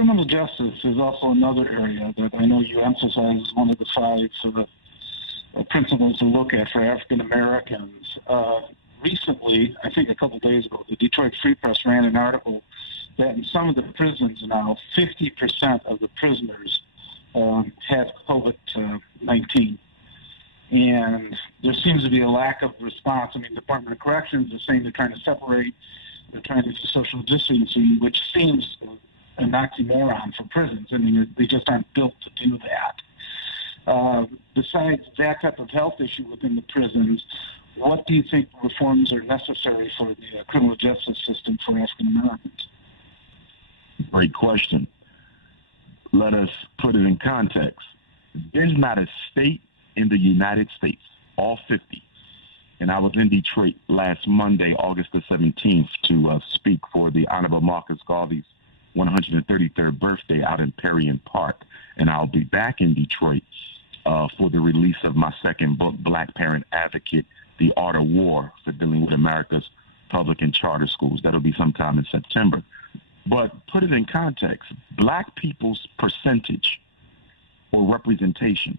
criminal justice is also another area that I know you emphasize as one of the five principles to look at for African Americans. Recently, I think a couple of days ago, the Detroit Free Press ran an article that in some of the prisons now, 50% of the prisoners have COVID-19. And there seems to be a lack of response. I mean, the Department of Corrections is saying they're trying to separate, they're trying to do social distancing, which seems an oxymoron for prisons. I mean, they just aren't built to do that. Besides that type of health issue within the prisons, what do you think reforms are necessary for the criminal justice system for African Americans? Great question. Let us put it in context. There's not a state in the United States, all 50, and I was in Detroit last Monday, August the 17th, to speak for the Honorable Marcus Garvey's 133rd birthday out in Perrion Park, and I'll be back in Detroit for the release of my second book, Black Parent Advocate, The Art of War, for dealing with America's public and charter schools. That'll be sometime in September. But put it in context, black people's percentage or representation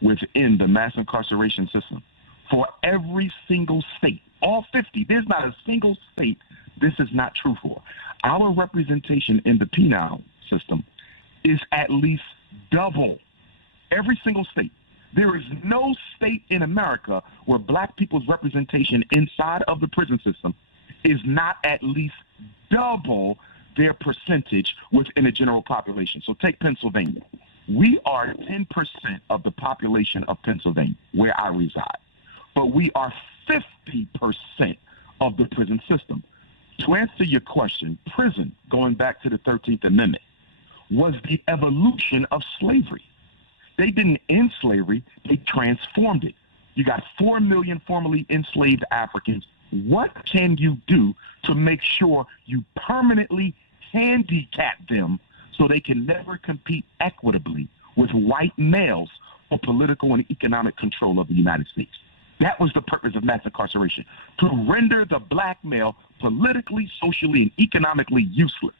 within the mass incarceration system for every single state, all 50, there's not a single state this is not true for. Our representation in the penal system is at least double every single state. There is no state in America where black people's representation inside of the prison system is not at least double their percentage within the general population. So take Pennsylvania. We are 10% of the population of Pennsylvania, where I reside, but we are 50% of the prison system. To answer your question, prison, going back to the 13th Amendment, was the evolution of slavery. They didn't end slavery, they transformed it. You got 4 million formerly enslaved Africans. What can you do to make sure you permanently handicap them so they can never compete equitably with white males for political and economic control of the United States? That was the purpose of mass incarceration, to render the black male politically, socially, and economically useless.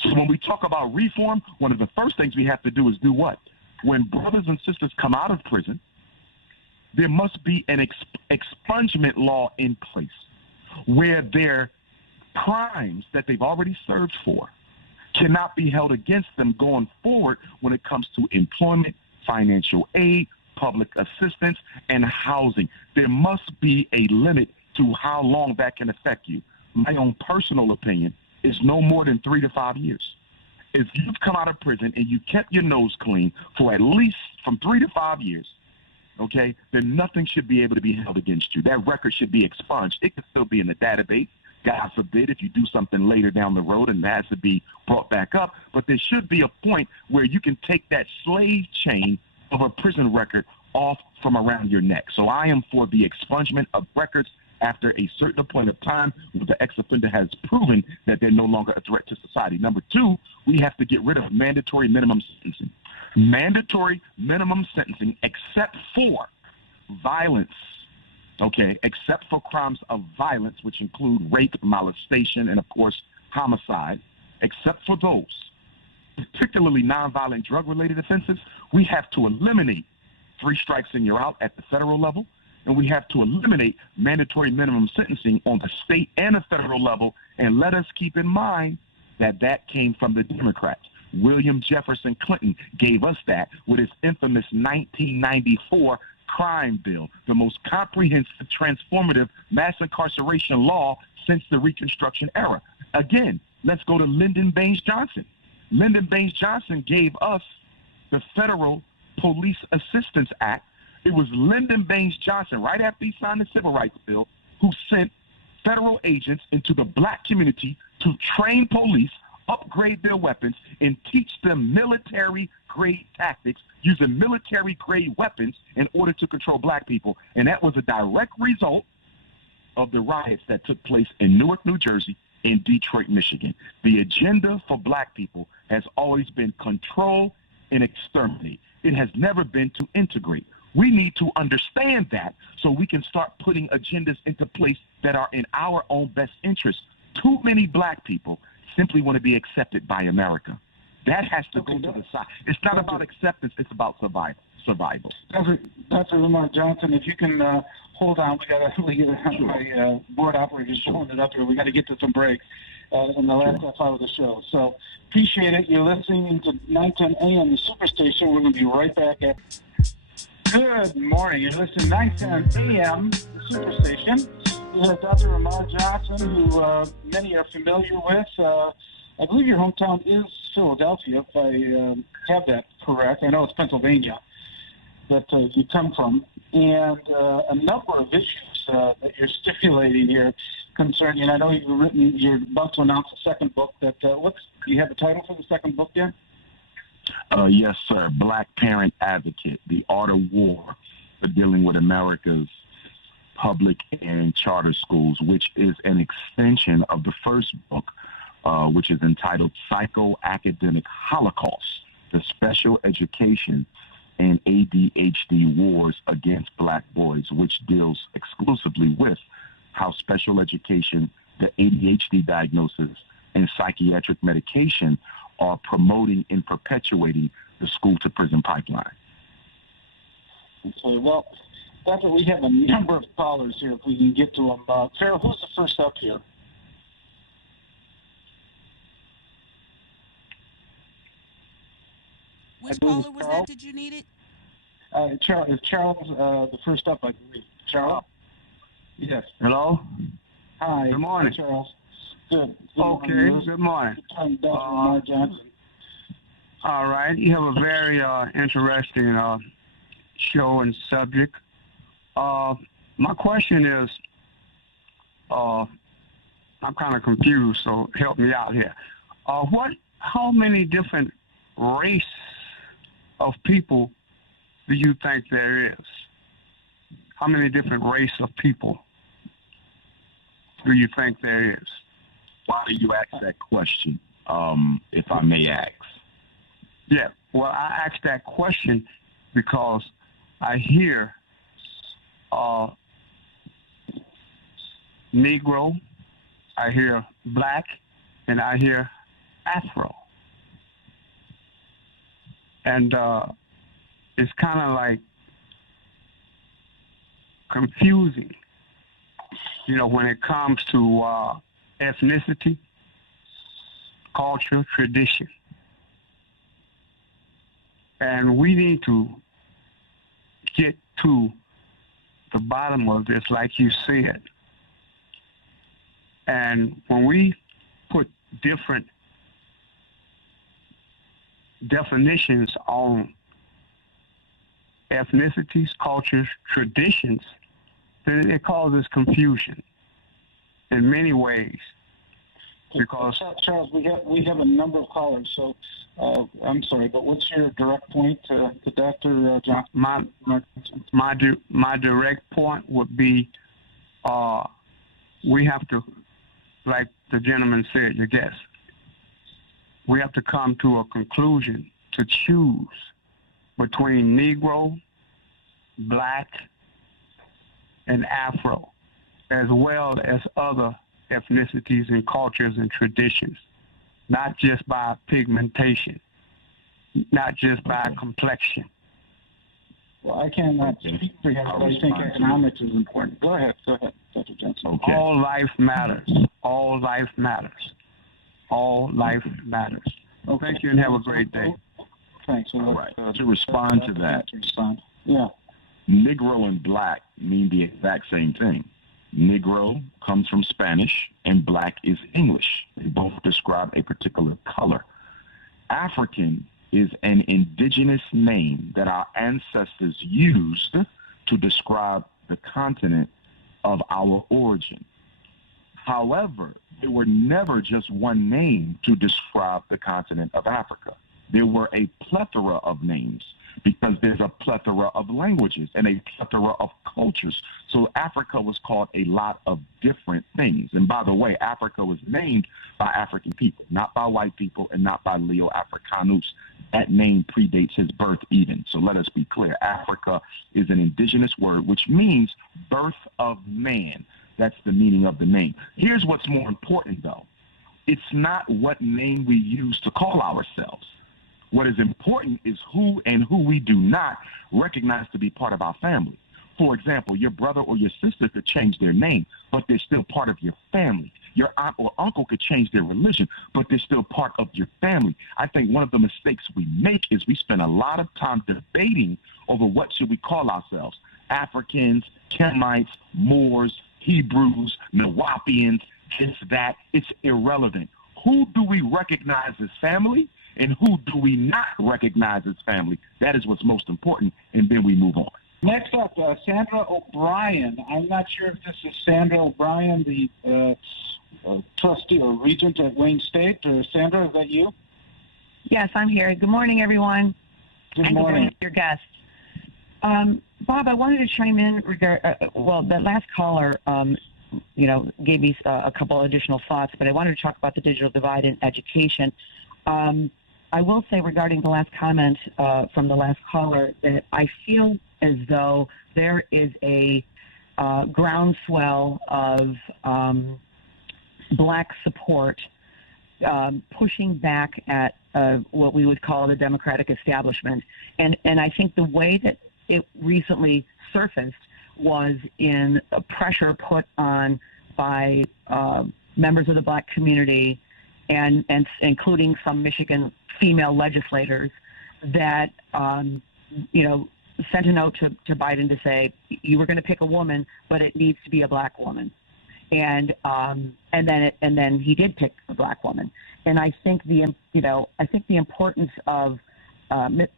So when we talk about reform, one of the first things we have to do is do what? When brothers and sisters come out of prison, there must be an expungement law in place where their crimes that they've already served for cannot be held against them going forward when it comes to employment, financial aid, public assistance, and housing. There must be a limit to how long that can affect you. My own personal opinion is no more than 3 to 5 years. If you've come out of prison and you kept your nose clean for at least from 3 to 5 years, okay, then nothing should be able to be held against you. That record should be expunged. It could still be in the database. God forbid if you do something later down the road and it has to be brought back up. But there should be a point where you can take that slave chain of a prison record off from around your neck. So I am for the expungement of records after a certain point of time where the ex-offender has proven that they're no longer a threat to society. Number two, we have to get rid of mandatory minimum sentencing. Mandatory minimum sentencing except for violence, okay, except for crimes of violence, which include rape, molestation, and, of course, homicide, except for those, particularly nonviolent drug-related offenses, we have to eliminate 3 strikes and you're out at the federal level, and we have to eliminate mandatory minimum sentencing on the state and the federal level. And let us keep in mind that that came from the Democrats. William Jefferson Clinton gave us that with his infamous 1994 crime bill, the most comprehensive, transformative mass incarceration law since the Reconstruction era. Again, let's go to Lyndon Baines Johnson. Lyndon Baines Johnson gave us the Federal Police Assistance Act. It was Lyndon Baines Johnson, right after he signed the Civil Rights Bill, who sent federal agents into the black community to train police, upgrade their weapons, and teach them military-grade tactics using military-grade weapons in order to control black people. And that was a direct result of the riots that took place in Newark, New Jersey, and Detroit, Michigan. The agenda for black people has always been control and exterminate. It has never been to integrate. We need to understand that so we can start putting agendas into place that are in our own best interest. Too many black people simply want to be accepted by America. That has to go to the side. It's not about acceptance. It's about survival. Dr. Umar Johnson, if you can hold on, my board operator is pulling it up here. We got to get to some breaks in the last half hour of the show. So appreciate it. You're listening to 910 AM, the Superstation. We're going to be right back at. Good morning. You're listening to 910 AM, the Superstation. We have Dr. Umar Johnson, who many are familiar with. I believe your hometown is Philadelphia, if I have that correct. I know it's Pennsylvania that you come from. And a number of issues that you're stipulating here concerning, and I know you're about to announce a second book. Do you have the title for the second book yet? Yes, sir. Black Parent Advocate, The Art of War for Dealing with America's Public and Charter Schools, which is an extension of the first book, which is entitled Psychoacademicholocaust, the Special Education and ADHD Wars Against Black Boys, which deals exclusively with how special education, the ADHD diagnosis, and psychiatric medication are promoting and perpetuating the school-to-prison pipeline. Okay, well, Doctor, we have a number of callers here if we can get to them. Farrah, who's the first up here? Which caller was that? Did you need it? Charles, the first up, I believe. Charles? Yes. Hello? Hi. Good morning. Hi, Charles. Good. Okay, good morning. Dr. Umar Johnson. All right, you have a very interesting show and subject. My question is, I'm kind of confused, so help me out here. How many different race of people do you think there is? How many different race of people do you think there is? Why do you ask that question, if I may ask? Yeah, well, I asked that question because I hear Negro, I hear Black, and I hear Afro. And it's kind of like confusing, when it comes to ethnicity, culture, tradition. And we need to get to the bottom of this, like you said. And when we put different definitions on ethnicities, cultures, traditions, then it causes confusion in many ways. Because Charles, we have a number of callers, so I'm sorry, but what's your direct point to Dr. Johnson? My direct point would be, we have to, like the gentleman said, your guest, we have to come to a conclusion to choose between Negro, Black, and Afro, as well as other ethnicities and cultures and traditions, not just by pigmentation, not just by complexion. Well, I cannot speak for him, but I think economics is important. Go ahead, Dr. Johnson. Okay. All life matters. All life matters. All life matters. Okay. Thank you and have a great day. Thanks. All right. To respond to that, yeah. Negro and Black mean the exact same thing. Negro comes from Spanish and Black is English. They both describe a particular color. African is an indigenous name that our ancestors used to describe the continent of our origin. However, there were never just one name to describe the continent of Africa. There were a plethora of names because there's a plethora of languages and a plethora of cultures. So Africa was called a lot of different things. And by the way, Africa was named by African people, not by white people and not by Leo Africanus. That name predates his birth even. So let us be clear. Africa is an indigenous word, which means birth of man. That's the meaning of the name. Here's what's more important, though. it's not what name we use to call ourselves. What is important is who and who we do not recognize to be part of our family. For example, your brother or your sister could change their name, but they're still part of your family. Your aunt or uncle could change their religion, but they're still part of your family. I think one of the mistakes we make is we spend a lot of time debating over what should we call ourselves. Africans, Kemites, Moors, Hebrews, Nawapians, this, that. It's irrelevant. Who do we recognize as family and who do we not recognize as family? That is what's most important, and then we move on. Next up, Sandra O'Brien. I'm not sure if this is Sandra O'Brien, the trustee or regent at Wayne State. Sandra, is that you? Yes, I'm here. Good morning, everyone. Good morning. To your guests. Bob, I wanted to chime in the last caller, gave me a couple additional thoughts, but I wanted to talk about the digital divide in education. I will say regarding the last comment from the last caller that I feel as though there is a groundswell of Black support pushing back at what we would call the Democratic establishment. And I think the way that it recently surfaced was in a pressure put on by members of the Black community and including some Michigan female legislators that, sent a note to Biden to say, you were going to pick a woman, but it needs to be a Black woman. And then he did pick a Black woman. And I think the importance of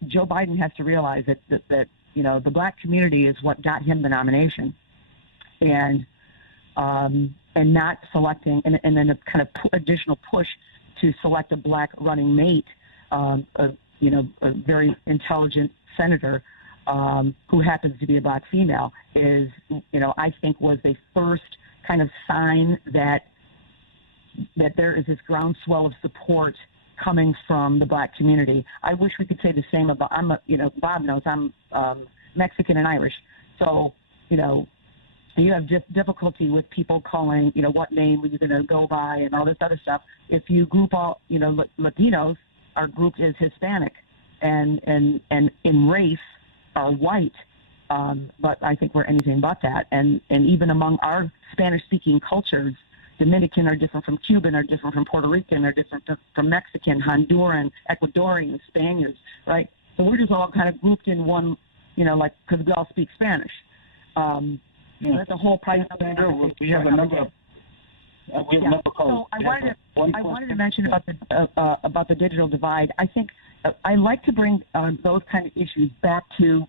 Joe Biden has to realize that the Black community is what got him the nomination, and not selecting, and then a kind of additional push to select a Black running mate, a very intelligent senator who happens to be a Black female is, I think was the first kind of sign that there is this groundswell of support coming from the Black community. I wish we could say the same about, Bob knows I'm Mexican and Irish. So, you have difficulty with people calling, what name are you going to go by and all this other stuff. If you group all, Latinos, our group is Hispanic and in race are white. But I think we're anything but that. And even among our Spanish-speaking cultures, Dominican are different from Cuban, are different from Puerto Rican, are different from Mexican, Honduran, Ecuadorian, Spaniards, right? So we're just all kind of grouped in one, because we all speak Spanish. That's a whole price. We have a number of. So I wanted to mention about the digital divide. I think I like to bring those kind of issues back to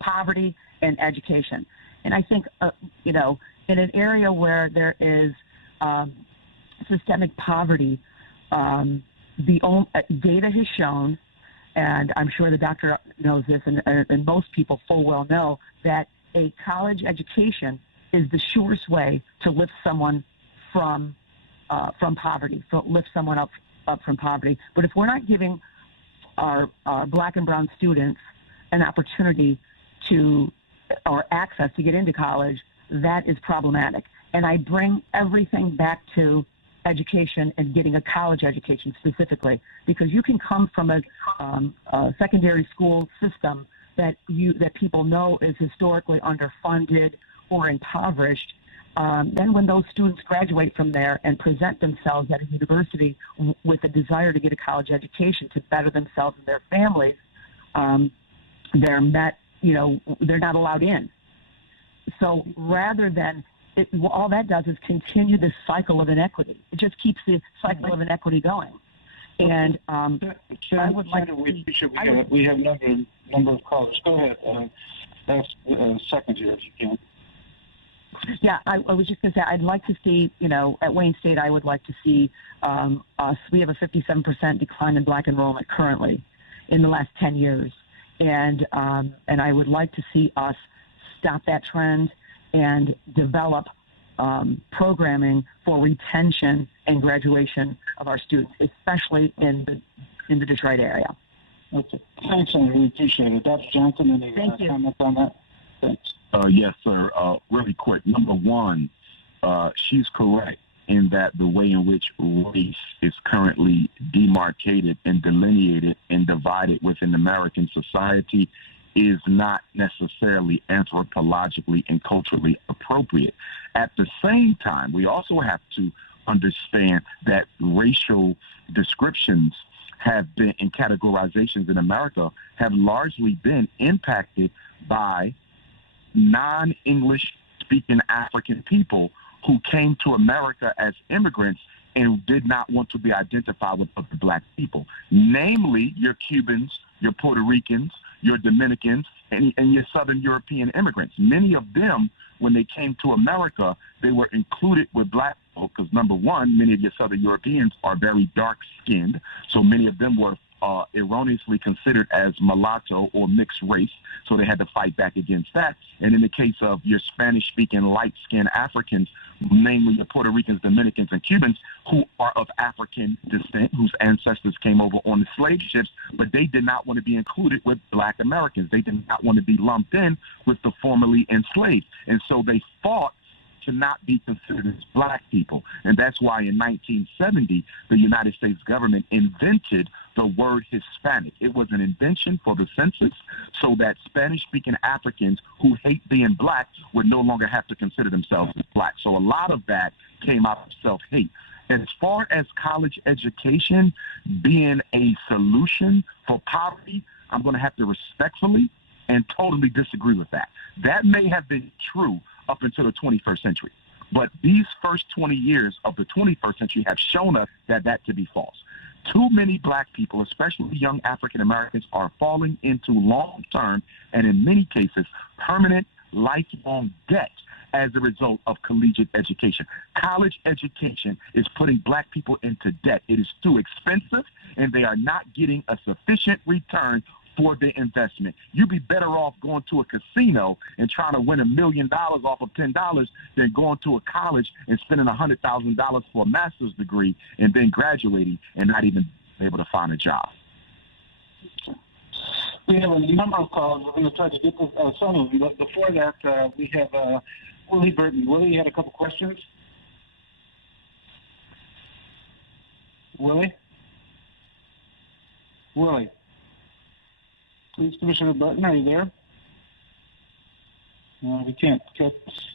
poverty and education. And I think in an area where there is systemic poverty, the data has shown, and I'm sure the doctor knows this, and most people full well know, that a college education is the surest way to lift someone from poverty, to lift someone up from poverty. But if we're not giving our Black and brown students an opportunity or access to get into college, that is problematic. And I bring everything back to education and getting a college education specifically, because you can come from a secondary school system that people know is historically underfunded or impoverished. Then when those students graduate from there and present themselves at a university with a desire to get a college education to better themselves and their families, they're not allowed in. So rather than all that does is continue this cycle of inequity. It just keeps the cycle of inequity going. And I would like to. We have a number of callers. Go ahead. Last second here, if you can. Yeah, I was just going to say, I'd like to see, at Wayne State, I would like to see us. We have a 57% decline in Black enrollment currently in the last 10 years. And I would like to see us stop that trend and develop programming for retention and graduation of our students, especially in the Detroit area. Okay. Thanks, Senator. We appreciate it. Dr. Johnson, any comments on that? Thanks. Yes, sir. Really quick. Number one, she's correct in that the way in which race is currently demarcated and delineated and divided within American society is not necessarily anthropologically and culturally appropriate. At the same time, we also have to understand that racial descriptions have been, and categorizations in America have largely been impacted by non-English speaking African people who came to America as immigrants and did not want to be identified with other black people, namely your Cubans, your Puerto Ricans, your Dominicans, and your Southern European immigrants. Many of them, when they came to America, they were included with black people because, number one, many of your Southern Europeans are very dark-skinned, so many of them were erroneously considered as mulatto or mixed race, so they had to fight back against that. And in the case of your Spanish-speaking light-skinned Africans, namely the Puerto Ricans, Dominicans, and Cubans, who are of African descent, whose ancestors came over on the slave ships, but they did not want to be included with black Americans. They did not want to be lumped in with the formerly enslaved. And so they fought to not be considered as black people. And that's why in 1970, the United States government invented the word Hispanic. It was an invention for the census so that Spanish-speaking Africans who hate being black would no longer have to consider themselves as black. So a lot of that came out of self-hate. As far as college education being a solution for poverty, I'm going to have to respectfully and totally disagree with that. That may have been true up until the 21st century. But these first 20 years of the 21st century have shown us that to be false. Too many black people, especially young African Americans, are falling into long-term and in many cases permanent lifelong debt as a result of collegiate education. College education is putting black people into debt. It is too expensive and they are not getting a sufficient return for their investment. You'd be better off going to a casino and trying to win $1 million off of $10 than going to a college and spending $100,000 for a master's degree and then graduating and not even able to find a job. We have a number of calls. We're going to try to get to some of them, but before that, we have Willie Burton. Willie, you had a couple questions? Willie? Willie? Please, Commissioner Burton, are you there? No, we can't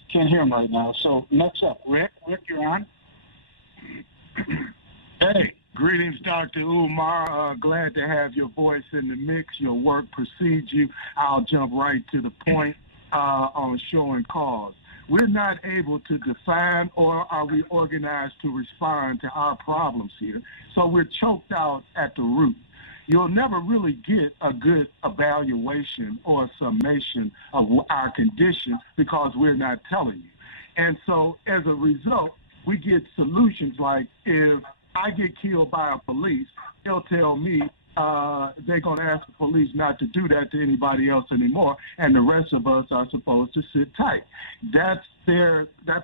hear him right now. So next up, Rick. Rick, you're on. Hey, greetings, Dr. Umar. Glad to have your voice in the mix. Your work precedes you. I'll jump right to the point on showing cause. We're not able to define or are we organized to respond to our problems here. So we're choked out at the root. You'll never really get a good evaluation or a summation of our condition because we're not telling you. And so as a result, we get solutions like if I get killed by a police, they'll tell me they're going to ask the police not to do that to anybody else anymore, and the rest of us are supposed to sit tight. That's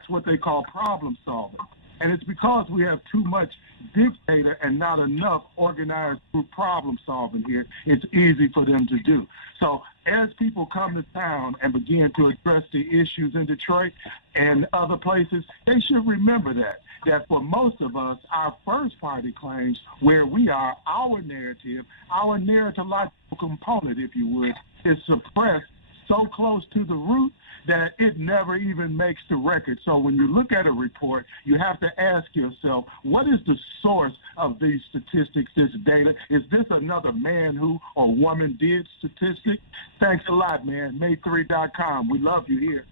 what they call problem solving. And it's because we have too much dictator and not enough organized group problem solving here. It's easy for them to do. So as people come to town and begin to address the issues in Detroit and other places, they should remember that for most of us, our first party claims where we are, our narratological component, if you would, is suppressed so close to the root that it never even makes the record. So when you look at a report, you have to ask yourself, what is the source of these statistics, this data? Is this another man who or woman did statistic? Thanks a lot, man. May3.com. We love you here.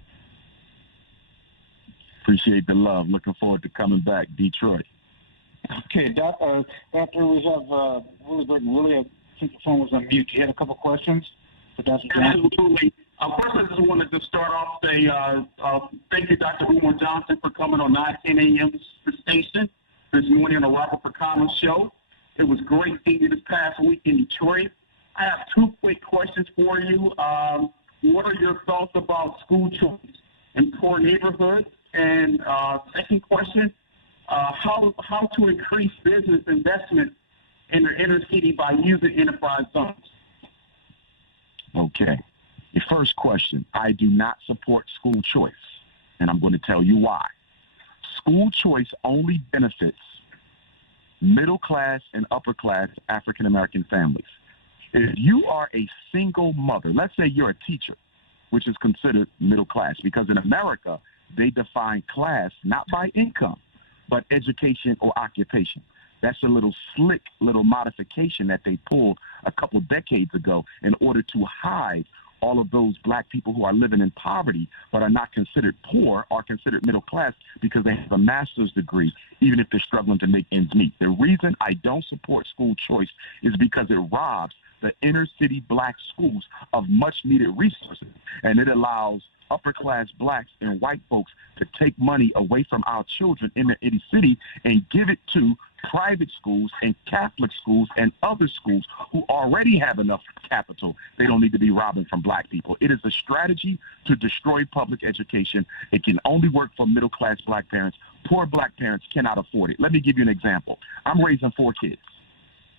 Appreciate the love. Looking forward to coming back. Detroit. Okay, Doctor, we have Willie Burton. Willie, I think the phone was on mute. You had a couple questions for Dr. Johnson? Absolutely. First, I just wanted to start off say thank you, Dr. DrUmarJohnson, for coming on 9:10 a.m. station this morning on the Robert Picano show. It was great seeing you this past week in Detroit. I have two quick questions for you. What are your thoughts about school choice in poor neighborhoods? And second question, how to increase business investment in the inner city by using enterprise zones? Okay. The first question, I do not support school choice, and I'm going to tell you why. School choice only benefits middle class and upper class African American families. If you are a single mother, let's say you're a teacher, which is considered middle class, because in America, they define class not by income, but education or occupation. That's a little slick little modification that they pulled a couple decades ago in order to hide all of those black people who are living in poverty but are not considered poor or considered middle class because they have a master's degree, even if they're struggling to make ends meet. The reason I don't support school choice is because it robs the inner city black schools of much needed resources, and it allows upper class blacks and white folks to take money away from our children in the inner city and give it to private schools and Catholic schools and other schools who already have enough capital. They don't need to be robbing from black people. It is a strategy to destroy public education. It can only work for middle class black parents. Poor black parents cannot afford it. Let me give you an example. I'm raising 4 kids,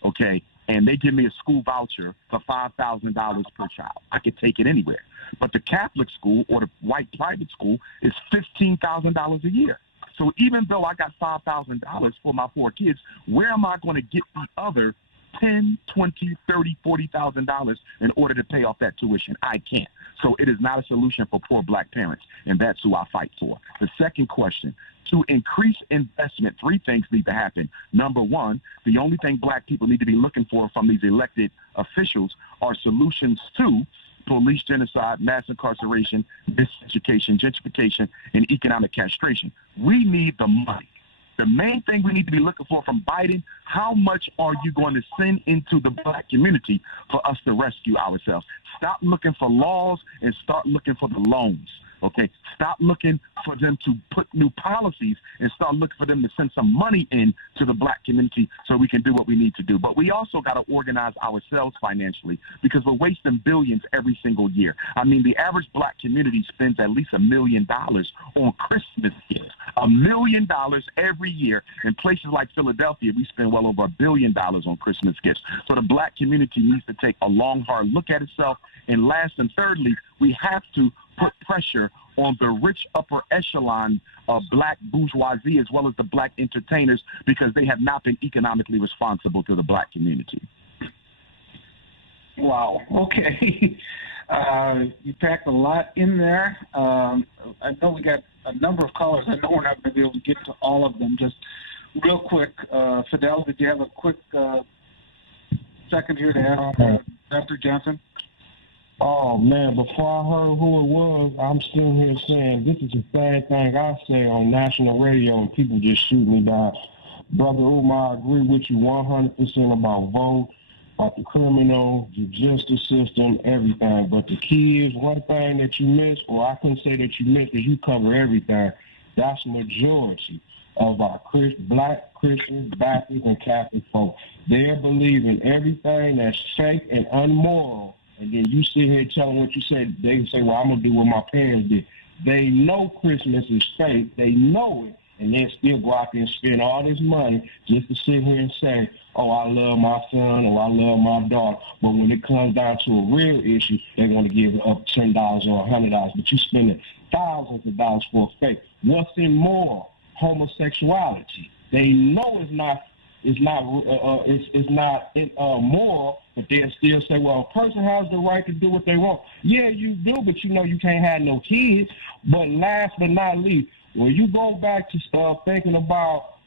okay? And they give me a school voucher for $5,000 per child. I could take it anywhere. But the Catholic school or the white private school is $15,000 a year. So even though I got $5,000 for my 4 kids, where am I going to get the other $10, $20, $30, $40,000 in order to pay off that tuition? I can't. So it is not a solution for poor black parents, and that's who I fight for. The second question, to increase investment, 3 things need to happen. Number 1, the only thing black people need to be looking for from these elected officials are solutions to police genocide, mass incarceration, miseducation, gentrification, and economic castration. We need the money. The main thing we need to be looking for from Biden, how much are you going to send into the black community for us to rescue ourselves? Stop looking for laws and start looking for the loans. Okay, stop looking for them to put new policies and start looking for them to send some money in to the black community so we can do what we need to do. But we also got to organize ourselves financially because we're wasting billions every single year. I mean, the average black community spends at least $1 million on Christmas gifts. $1 million every year. In places like Philadelphia, we spend well over $1 billion on Christmas gifts. So the black community needs to take a long, hard look at itself. And last and thirdly, we have to put pressure on the rich upper echelon of black bourgeoisie as well as the black entertainers because they have not been economically responsible to the black community. Wow. Okay. You packed a lot in there. I know we got a number of callers. I know we're not going to be able to get to all of them. Just real quick, Fidel, did you have a quick second here to ask Dr. Johnson? Oh, man, before I heard who it was, I'm still here saying this is the same thing I say on national radio and people just shoot me down. Brother Umar, I agree with you 100% about vote, about the criminal, the justice system, everything. But the key is one thing that you miss, or I couldn't say that you missed because you cover everything. That's the majority of our black Christians, Baptists, and Catholic folks. They believe in everything that's fake and unmoral. And then you sit here telling what you said, they can say, well, I'm going to do what my parents did. They know Christmas is fake. They know it. And then still go out there and spend all this money just to sit here and say, oh, I love my son or I love my daughter. But when it comes down to a real issue, they want to give up $10 or $100. But you spending thousands of dollars for a fake. What's immoral? Homosexuality. They know it's not moral, but they'll still say, well, a person has the right to do what they want. Yeah, you do, but you know you can't have no kids. But last but not least, when you go back to thinking about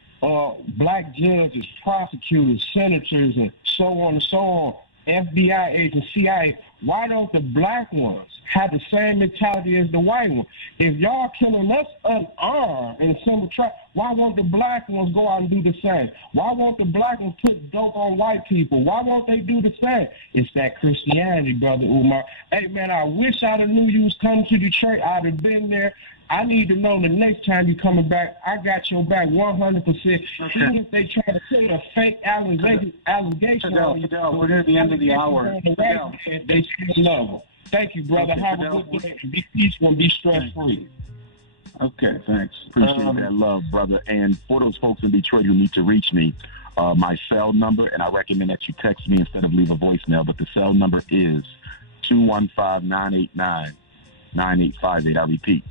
black judges, prosecutors, senators, and so on and so on, FBI agents, CIA, why don't the black ones have the same mentality as the white ones? If y'all killing us unarmed in single track, why won't the black ones go out and do the same? Why won't the black ones put dope on white people? Why won't they do the same? It's that Christianity, Brother Umar. Hey, man, I wish I'd have knew you was coming to Detroit. I'd have been there. I need to know the next time you coming back, I got your back 100%. Even if they try to put a fake allegation on you, we're near the end of the hour. They still love them. Thank you, brother. Have a good day. Be peaceful and be stress-free. Okay, thanks. Appreciate that love, brother. And for those folks in Detroit who need to reach me, my cell number, and I recommend that you text me instead of leave a voicemail, but the cell number is 215-989-9858. I repeat,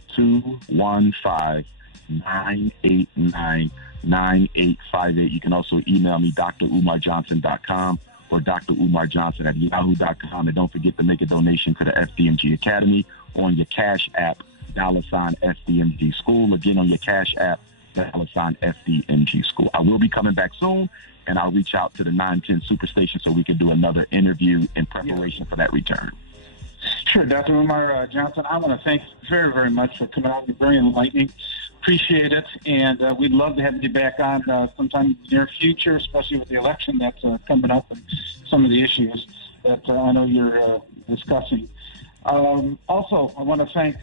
989-9858. You can also email me, DrUmarJohnson.com or DrUmarJohnson@yahoo.com. And don't forget to make a donation to the FDMG Academy on your Cash App, $FDMG School. Again, on your Cash App, $FDMG School. I will be coming back soon, and I'll reach out to the 910 Superstation so we can do another interview in preparation for that return. Sure, Dr. Umar Johnson, I want to thank you very, very much for coming out. You're very enlightening. Appreciate it, and we'd love to have you back on sometime in the near future, especially with the election that's coming up and some of the issues that I know you're discussing. Also, I want to thank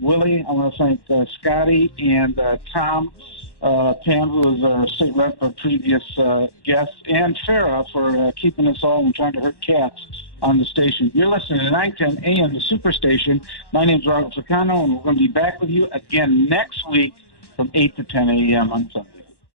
Willie, I want to thank Scotty and Tom, Pam, who was our state rep for previous guest, and Farah for keeping us all and trying to hurt cats on the station. You're listening to 910 AM, the Superstation. My name's Robert Fricano, and we're going to be back with you again next week from 8 to 10 a.m. on Sunday.